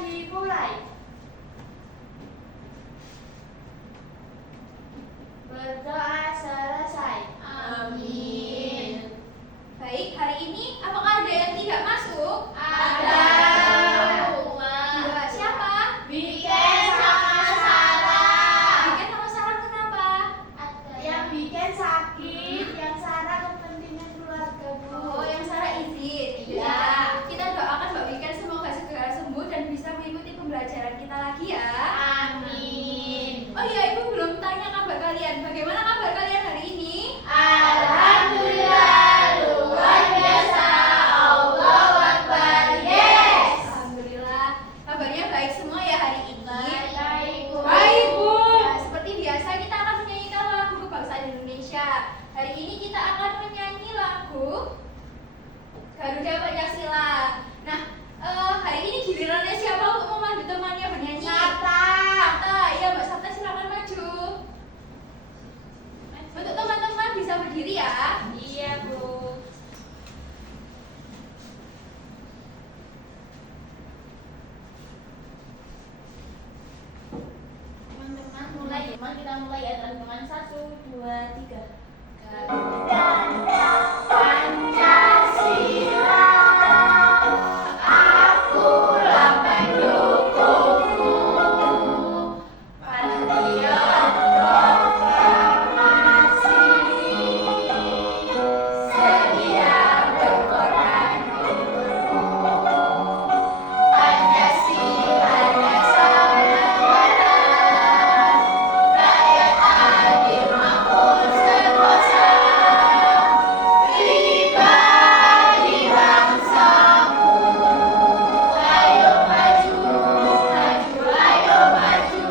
dimulai. Berdoa selesai. Amin. Baik, hari ini apakah ada yang tidak masuk? Ada. Dua. Siapa? Bikin sama Sarah. Bikin sama Sarah kenapa? Yang bikin sakit, yang Sarah kepentingan keluarga Bu. Oh, yang Sarah izin. Iya. Kita doakan Mbak Wiken semoga segera sembuh dan bisa mengikuti pembelajaran kita lagi ya. Amin. Oh iya, Ibu belum tanya kabar kalian. Bagaimana kabar kalian hari ini? Alhamdulillah, luar biasa. Allahu Akbar. Yes. Alhamdulillah, kabarnya baik semua ya hari ini. Baik, Bu. Baik, Bu. Nah, seperti biasa kita akan menyanyikan lagu kebangsaan Indonesia. Hari ini kita akan menyanyi lagu Garuda Pancasila. Nah, hari ini gilirannya siapa untuk memandu temannya bernyanyi? Sabta. Sabta, iya Mbak Sabta silakan maju. Untuk teman-teman bisa berdiri ya. Iya, Bu. Teman-teman mulai ya, kita mulai ya teman-teman. 1, 2, 3. Garuda Pancasila, akulah pendukungmu. Patriot proklamasi, sedia berkorban untukmu. Pancasila dasar negara, rakyat adil makmur sentosa, pribadi bangsaku. Ayo maju, maju, ayo maju,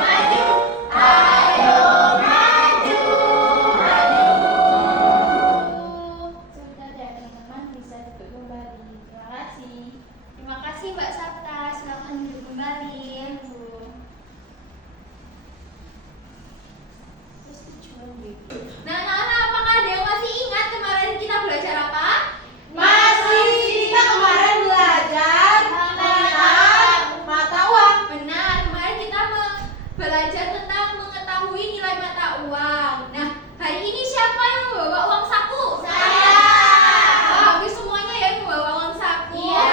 maju, ayo maju, maju. Sudah ya teman-teman, bisa duduk kembali. Terima kasih. Terima kasih Mbak Sabta, silakan duduk kembali. Terus tujuan gitu. Nah, anak-anak, apakah ada yang masih ingat kemarin kita belajar apa? Masih, kita kemarin belajar tentang mata uang. Benar, kemarin kita belajar tentang mengetahui nilai mata uang. Nah, hari ini siapa yang membawa uang saku? Saya. Oh, bagus semuanya ya yang membawa uang saku. Iya, Ya,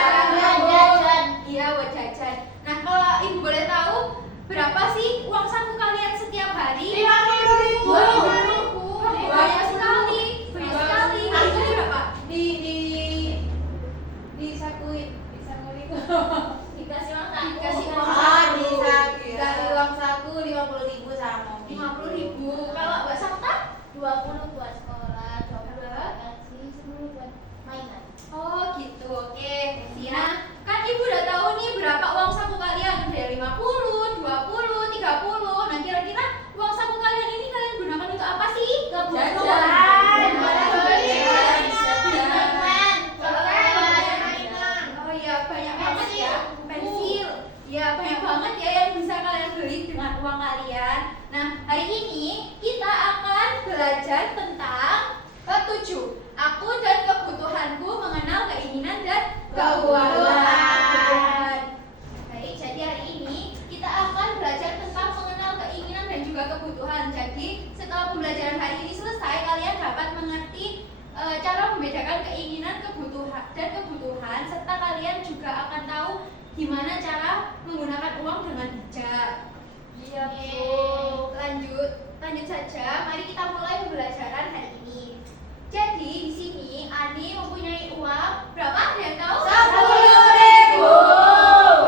buat jajan. Iya, buat jajan. Nah, kalau Ibu boleh tahu berapa sih uang saku kalian setiap hari? 50.000. 20.000. Banyak sekali. Banyak sekali. Itu berapa? Di saku itu. Dikasih uang saku. Dikasih uang Ah, saku. dikasih uang saku 50.000 sama Momi. 50.000. Kalau Mbak Sabta? 20 buat sekolah, 20 buat gaji, 10 buat mainan. Oh gitu, oke. Nah, kan Ibu udah tahu nih berapa uang saku kalian. Ada 50, 20, 30. Nah, kira-kira uang saku kalian ini kalian gunakan untuk apa sih? Kebutuhan. Oh iya, banyak banget ya. Pensil. Ya, banyak banget ya yang bisa kalian beli dengan uang kalian. Nah, hari ini kita akan belajar tentang bab 7. Aku dan kebutuhanku mengenal keinginan dan kebutuhan. Baik, jadi hari ini kita akan belajar tentang mengenal keinginan dan juga kebutuhan. Jadi, setelah pembelajaran hari ini selesai, kalian dapat mengerti cara membedakan keinginan, kebutuhan, serta kalian juga akan tahu gimana cara menggunakan uang dengan bijak. Iya, Bu. Lanjut saja. Mari kita mulai pembelajaran hari ini. Jadi di sini Ani mempunyai uang berapa? Ada yang tahu? 10.000.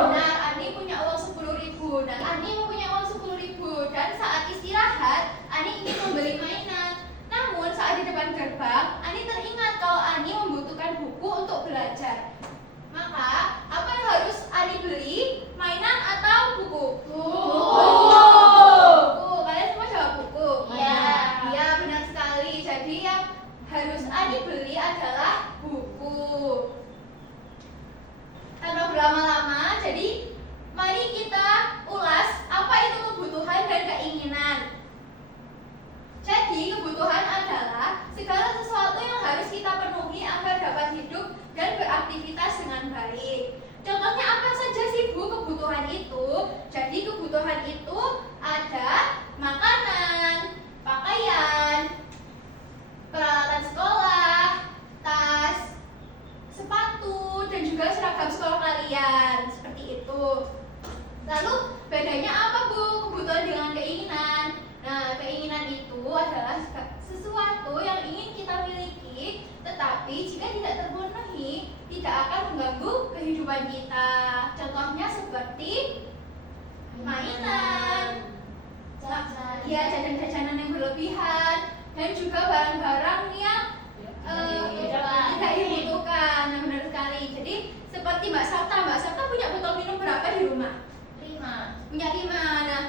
Benar, Ani punya uang 10.000 dan Ani mempunyai uang 10.000 dan saat istirahat Ani ingin membeli mainan. Namun saat di depan gerbang Ani teringat kalau Ani membutuhkan buku untuk belajar. Maka apa yang harus Ani beli? Mainan atau buku? Buku. Kalian semua jawab buku. Iya. Iya, benar sekali. Jadi yang harus Ani beli adalah buku. Tanpa berlama-lama, jadi mari kita ulas apa itu kebutuhan dan keinginan. Jadi kebutuhan adalah segala sesuatu yang harus kita penuhi agar dapat hidup dan beraktivitas dengan baik. Contohnya apa saja sih Bu kebutuhan itu. Jadi kebutuhan itu ada makanan, pakaian, peralatan sekolah, tas, sepatu, dan juga seragam sekolah kalian. Seperti itu. Lalu bedanya apa Bu? Kebutuhan dengan keinginan. Nah, keinginan itu adalah sesuatu yang ingin kita miliki, tetapi jika tidak terpenuhi, tidak akan mengganggu kehidupan kita. Contohnya seperti mainan, ya jajan-jajanan yang berlebihan, dan juga barang-barang yang tidak dibutuhkan. Nah, benar sekali. Jadi seperti Mbak Sabta punya botol minum berapa di rumah? 5. Punya 5. Nah,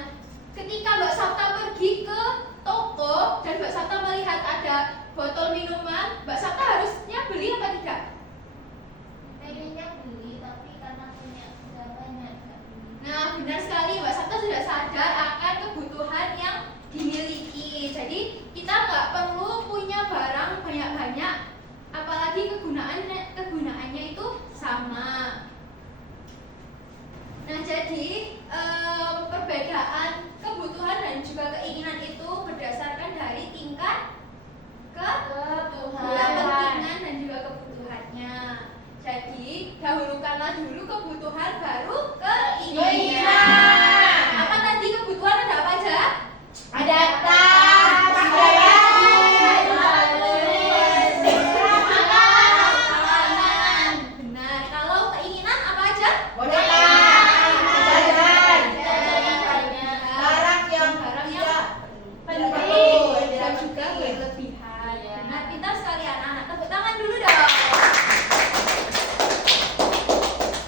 ketika Mbak Sabta pergi ke toko dan Mbak Sabta melihat ada botol minuman, Mbak Sabta harusnya beli apa tidak? Pengennya beli tapi karena punya sudah banyak nggak beli. Nah, benar sekali, Mbak Sabta sudah sadar akan kebutuhan yang dimiliki. Jadi kita nggak perlu punya barang banyak-banyak, apalagi kegunaannya itu sama. Nah, jadi perbedaan kebutuhan dan juga keinginan itu berdasarkan dari tingkat kepentingan dan juga kebutuhannya. Jadi dahulukanlah dulu kebutuhan baru keinginan. Apa tadi kebutuhan ada apa aja? Ada tas, Makanan. Benar. Kalau keinginan apa aja? boneka, jajan, Jajan yang banyak. barang yang Barang yang tidak penting perlu, dan tidak juga penting. berlebihan. Iya. Benar, pintar sekali anak-anak. Tepuk tangan dulu dong.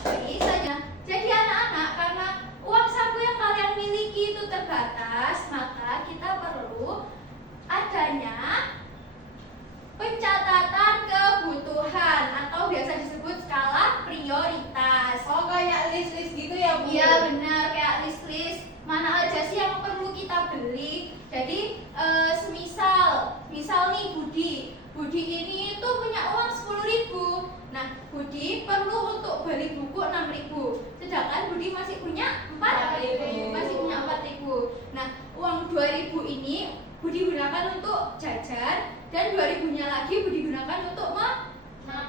Baik saja. Jadi anak-anak, karena uang saku yang kalian miliki itu terbatas, maka kita perlu adanya pencatatan kebutuhan atau biasa disebut skala prioritas. Oh, kayak list-list gitu ya, Bu? Iya benar, kayak list-list mana aja sih yang perlu kita beli. Jadi misal nih Budi ini tuh punya uang 10.000. Nah, Budi perlu untuk beli buku 6.000. Sedangkan Budi masih punya 4.000. Masih punya 4.000. Nah, uang 2.000 ini Budi gunakan untuk jajan dan 2.000-nya lagi Budi gunakan untuk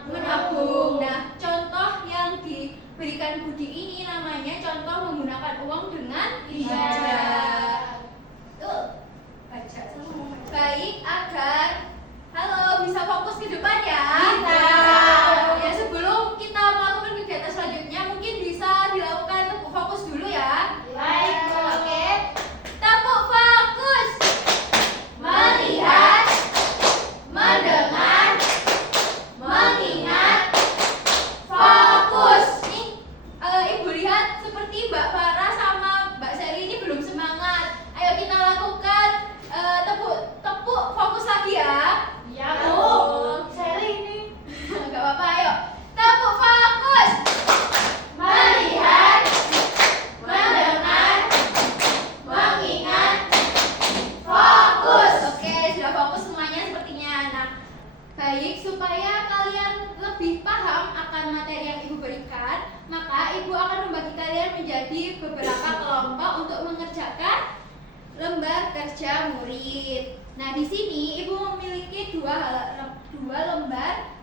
menabung. Nah, contoh yang diberikan Budi ini namanya contoh menggunakan uang dengan bijak. Tuh, baca semua. Baik, agar bisa fokus ke depan ya. Bisa. Ya, sebelum kita melakukan kegiatan selanjutnya mungkin bisa dilakukan tepuk fokus dulu ya. Baik, Bu. Oke. Tepuk fokus. Melihat, mendengar, mengingat, fokus. Nih, Ibu lihat seperti Mbak Farah sama Mbak Seri ini belum semangat. Ayo kita lakukan tepuk fokus lagi ya. Iya, Bu. Seri ini nggak apa-apa. Ayo tepuk fokus. Melihat, mendengar, mengingat, fokus. Oke, sudah fokus semuanya sepertinya. Nah, baik, supaya kalian lebih paham akan materi yang Ibu berikan, maka Ibu akan membagi kalian menjadi beberapa kelompok untuk mengerjakan lembar kerja murid. Nah, di sini Ibu memiliki dua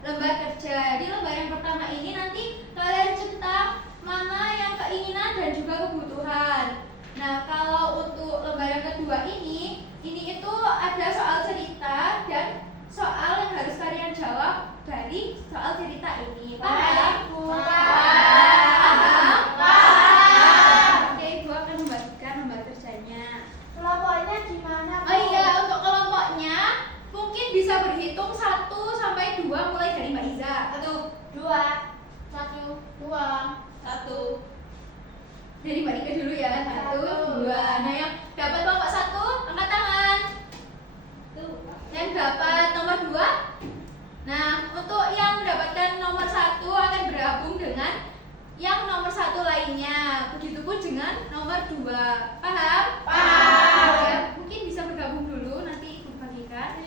lembar kerja. Di lembar yang pertama ini nanti kalian centang mana yang keinginan dan juga kebutuhan. Nah, kalau untuk lembar yang kedua ini itu ada soal cerita dan soal yang harus kalian jawab dari soal cerita ini. Paham? Paham? Oke, Ibu akan membagikan lembar kerjanya. Kelompoknya gimana, Bu? Oh iya, untuk kelompoknya mungkin bisa berhitung 1 sampai 2 mulai dari Mbak Iza. 1, 2. 1, 2. 1. Dari Mbak Ika dulu ya. 1, Satu. 2. Nah, yang dapat kelompok 1 angkat tangan. Yang dapat nomor 2. Nah, untuk yang mendapatkan nomor 1 akan bergabung dengan yang nomor 1 lainnya. Begitupun dengan nomor 2. Paham? Paham. Ya, mungkin bisa bergabung dulu, nanti Ibu bagikan.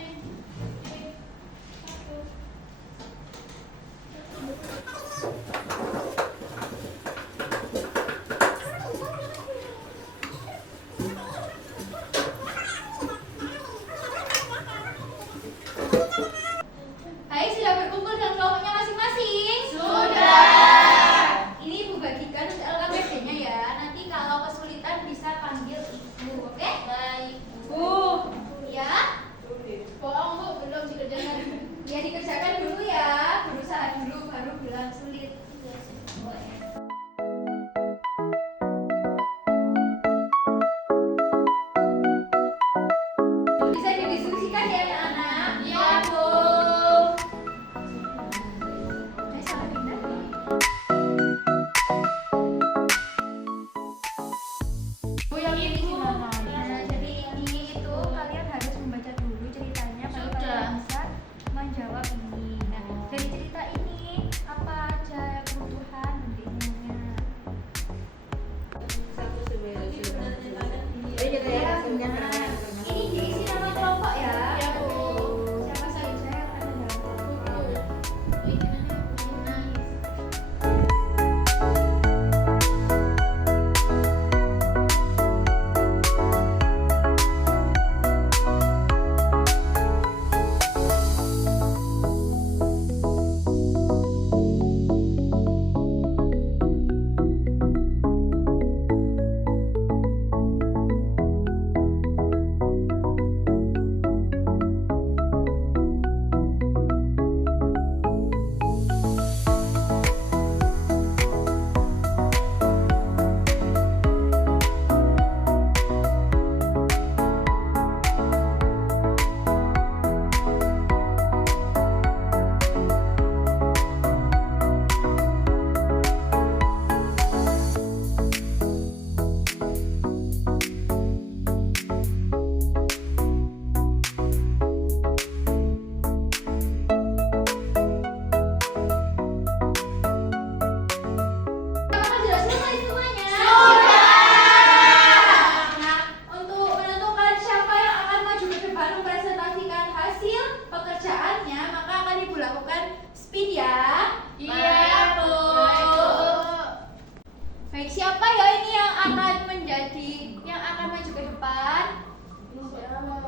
akan menjadi yang akan maju ke depan? Kelompok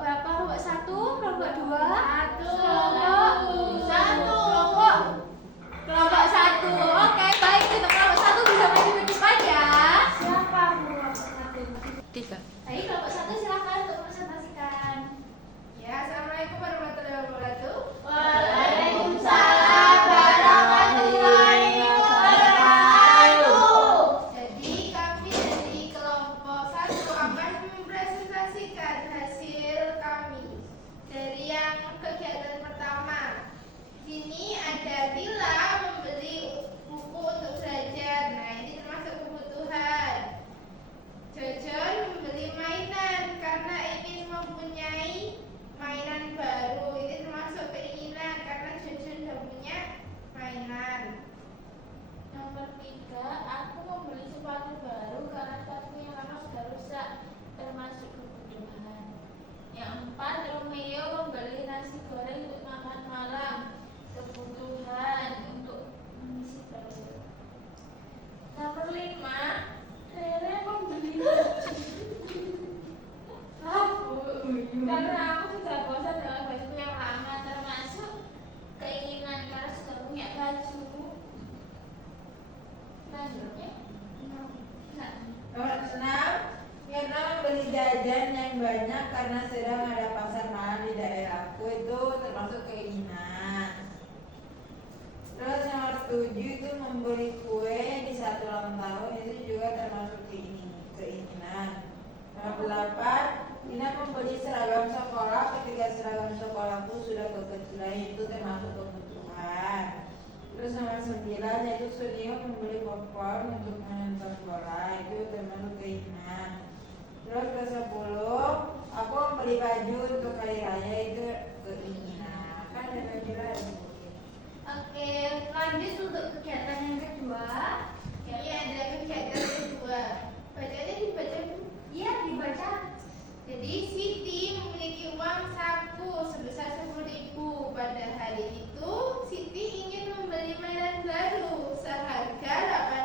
berapa? Kelompok 1, kelompok 2, kelompok 1. Oke, baik, untuk kelompok 1 bisa maju ke depan ya. Siapa kelompok satu? 3. Baik, kelompok 1 silakan untuk presentasikan. Ya, assalamualaikum warahmatullahi wabarakatuh. Waalaikumsalam warahmatullahi wabarakatuh. Jadi kami dari kelompok 1 akan mempresentasikan hasil kami dari yang kegiatan pertama. Sini ada Tila membeli buku untuk belajar. Nah, ini termasuk kebutuhan. Jojon membeli mainan karena ingin mempunyai mainan baru. Ini termasuk keinginan karena Jojon sudah punya mainan. Nomor 3, aku membeli sepatu baru karena sepatu yang lama sudah rusak, termasuk kebutuhan. Yang 4, Romeo membeli nasi goreng untuk makan malam, kebutuhan untuk mengisi perut. Nomor 5, Rere membeli karena aku sudah bosan dengan bajuku yang lama, termasuk keinginan karena sudah punya baju. Selanjutnya, Nomor 6, Mirna membeli jajan yang banyak karena sedang ada pasar malam di daerahku, itu termasuk keinginan. Terus nomor 7 itu membeli kue di saat ulang tahun, itu juga termasuk keinginan. Nomor 8, Tina membeli seragam sekolah ketika seragam sekolahku sudah kekecilan, itu termasuk kebutuhan. Terus nomor 9 yaitu Sunio membeli popcorn untuk menonton bola, itu termasuk keinginan. Terus ke 10, aku membeli baju untuk hari raya, itu keinginan. Kan ada baju lagi. Oke, lanjut untuk kegiatan yang kedua. Ini ada kegiatan kedua. Bacanya dibaca dulu. Iya, dibaca. Jadi Siti memiliki uang saku sebesar 10.000. Pada hari itu Siti ingin membeli mainan baru seharga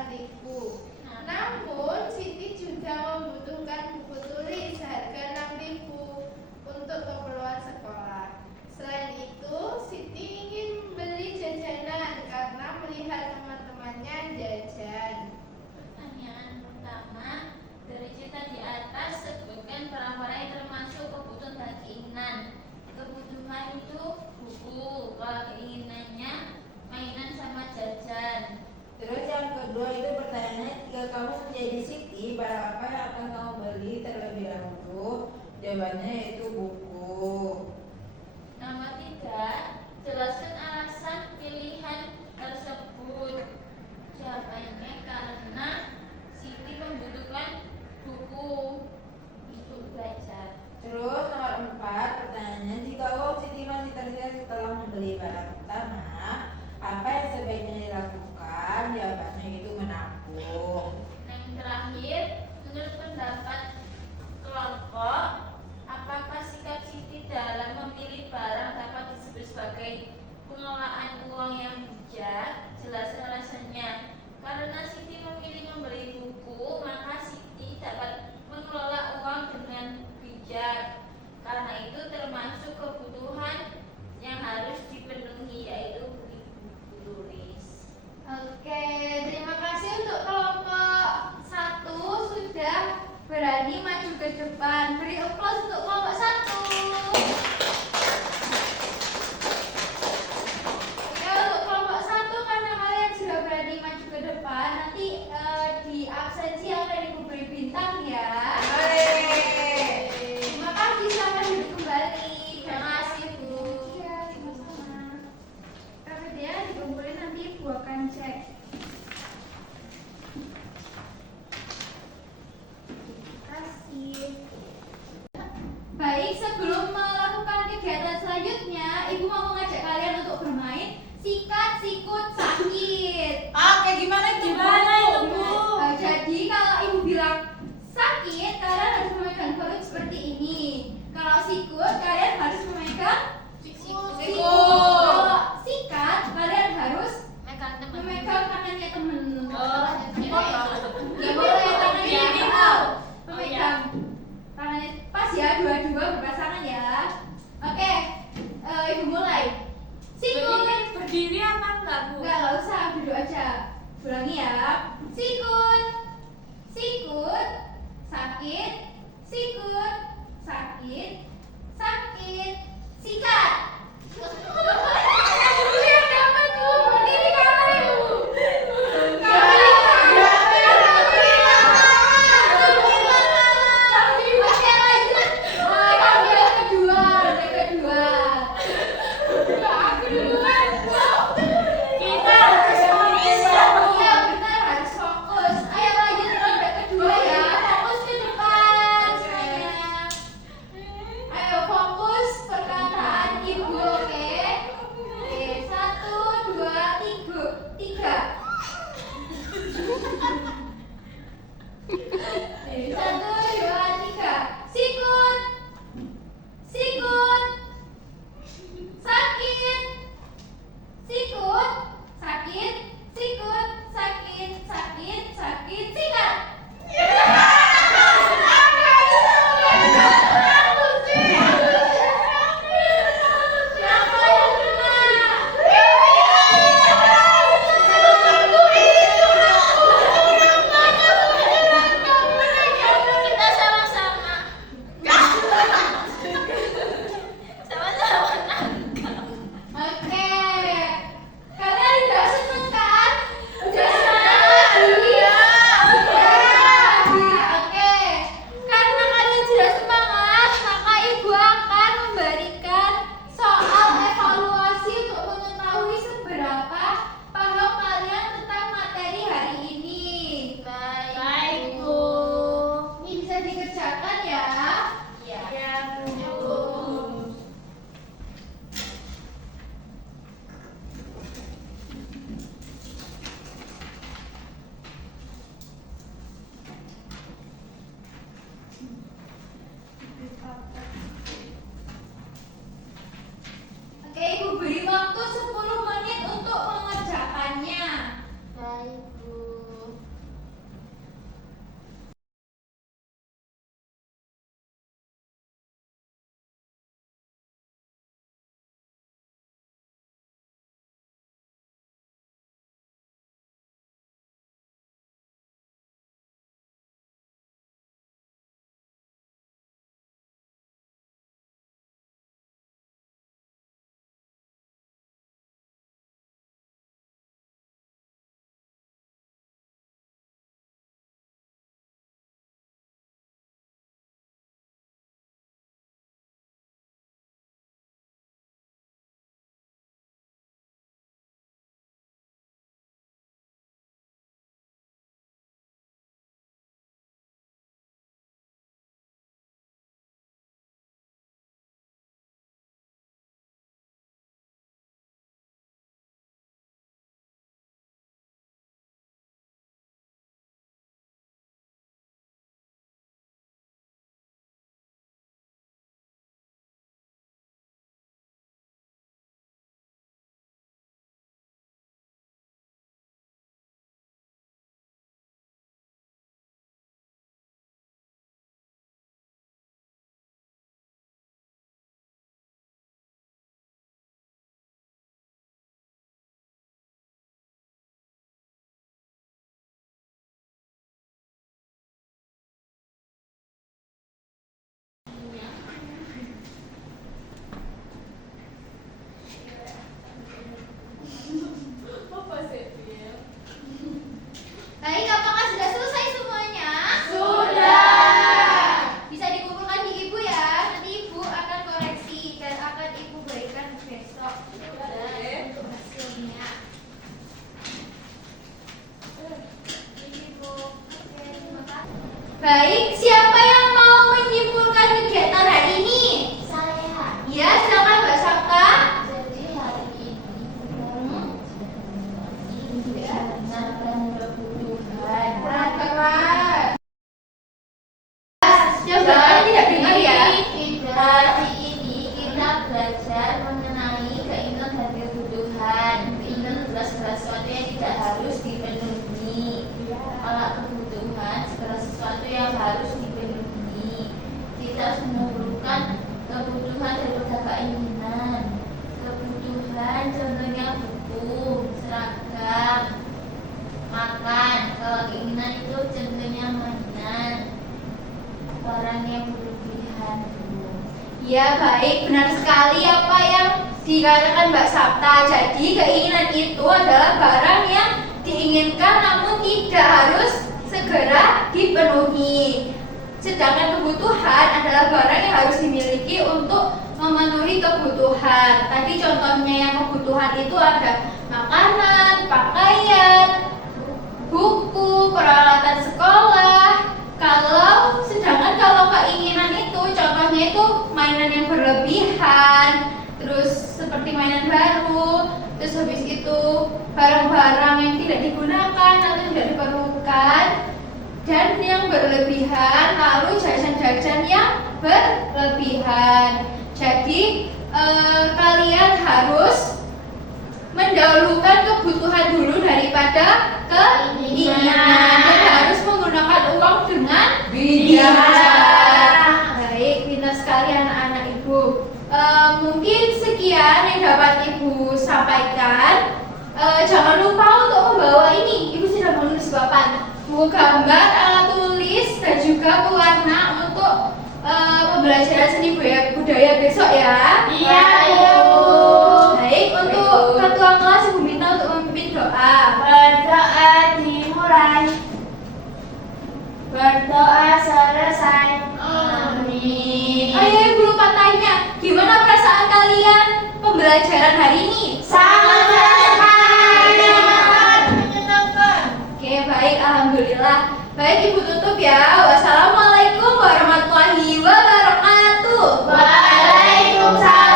8.000. Namun Siti juga membutuhkan buku tulis seharga 6.000 untuk keperluan sekolah. Selain itu Siti ingin membeli jajanan karena melihat teman-temannya jajan. pertanyaan pertama, dari cerita di atas sebutkan barang-barang yang termasuk kebutuhan dan keinginan. Kebutuhan itu buku, kalau keinginannya mainan sama jajan. Terus yang kedua itu pertanyaannya, jika kamu menjadi Siti, barang apa yang akan kamu beli terlebih dahulu? Jawabannya yaitu buku. Nomor 3, jelaskan alasan pilihan tersebut. Jawabannya karena Siti membutuhkan buku untuk belajar. Terus nomor 4, pertanyaannya, jika uang Siti masih tersisa setelah membeli barang pertama, apa yang sebaiknya dilakukan? Jawabannya itu menabung. Yang terakhir, menurut pendapat kelompok, apakah sikap Siti dalam memilih barang dapat disebut sebagai pengelolaan uang yang bijak? Jelaskan alasannya. Karena Siti memilih membeli buku, maka Siti dapat mengelola uang dengan bijak. Karena itu termasuk kebutuhan yang harus dipenuhi, yaitu beli buku tulis. Oke, terima kasih untuk kelompok 1 sudah berani maju ke depan. Beri aplaus untuk kelompok 1. Oke, untuk kelompok 1 karena kalian sudah berani maju ke depan, nanti di absensi akan Ibu beri bintang ya. Terima kasih, selamat duduk kembali. Terima kasih, Bu. Iya, sama-sama. KPDA dikumpulin nanti Ibu akan cek. Baik, sebelum melakukan kegiatan selanjutnya, Ibu mau mengajak kalian untuk bermain sikat, sikut, sakit. Oke, gimana itu, Bu? Jadi kalau Ibu bilang sakit, kalian harus memegang perut seperti ini. Kalau sikut, kalian harus memegang sikut. Kalau sikat, kalian harus memegang tangannya temen. Oh, Oke, sikut, sikut, sakit, sikut, sakit, sakit, sikat. Ibu yang dapat, Bu. Berdiri kamu, Ibu. Ayo fokus perkataan ibu, oke? Oke, 1, 2, 3. 1, 2, 3. Sikut, sikut, sakit, sikut, sakit, sikut, sakit, sakit, sakit, sikat. Siapa yang menang? Kita sama-sama. Sama-sama nangkap. Oke, kalian udah seneng kan? Udah seneng? Iya. Oke, karena kalian sudah semangat, maka ibu akan memberikan soal evaluasi untuk mengetahui seberapa paham kalian tentang materi hari ini. Baik, Bu. Ini bisa dikerjakan ya. Ya, Bu. Oke, ibu beri waktu 10 menit untuk mengerjakannya. Baik, Bu. Baik, apakah sudah selesai semuanya? Sudah. Bisa dikumpulkan di ibu ya. Nanti ibu akan koreksi dan akan ibu berikan besok untuk hasilnya. Ini Bu. Oke, terima kasih. Baik, siapa yang mau menyimpulkan kegiatan hari ini? Saya. Ya, silakan Mbak Sakta. Jadi hari ini kegiatan dan kebutuhan. Keras. Coba tidak dengar ya. Hari ini kita belajar mengenai keinginan dan kebutuhan. Keinginan adalah segala sesuatu yang tidak harus dipenuhi. Kalau kebutuhan segala sesuatu yang harus dipenuhi. Kita semua mainan itu contohnya mainan barang yang berlebihan, Bu. Ya baik, benar sekali apa yang dikatakan Mbak Sapta. Jadi keinginan itu adalah barang yang diinginkan namun tidak harus segera dipenuhi. Sedangkan kebutuhan adalah barang yang harus dimiliki untuk memenuhi kebutuhan. Tadi contohnya yang kebutuhan itu ada makanan, pakaian, buku, peralatan sekolah. Sedangkan kalau keinginan itu contohnya itu mainan yang berlebihan, terus seperti mainan baru, terus habis itu barang-barang yang tidak digunakan atau tidak diperlukan dan yang berlebihan, lalu jajan-jajan yang berlebihan. Jadi kalian harus mendahulukan kebutuhan dulu daripada keinginan dan harus menggunakan uang dengan bijak. Baik, pintar sekali anak-anak Ibu. Mungkin sekian yang dapat Ibu sampaikan. Jangan lupa untuk membawa ini. Ibu sudah menulis di papan buku gambar, alat tulis dan juga pewarna untuk pembelajaran seni budaya besok ya. Iya, Bu. Baik, untuk ketua kelas Ibu minta untuk memimpin doa. Berdoa dimulai, berdoa selesai. Amin. Ayo Ibu lupa tanya, gimana perasaan kalian pembelajaran hari ini? Sangat menyenangkan. Oke, baik, alhamdulillah. Baik, Ibu tutup ya. Wassalamualaikum warahmatullahi wabarakatuh. Waalaikumsalam.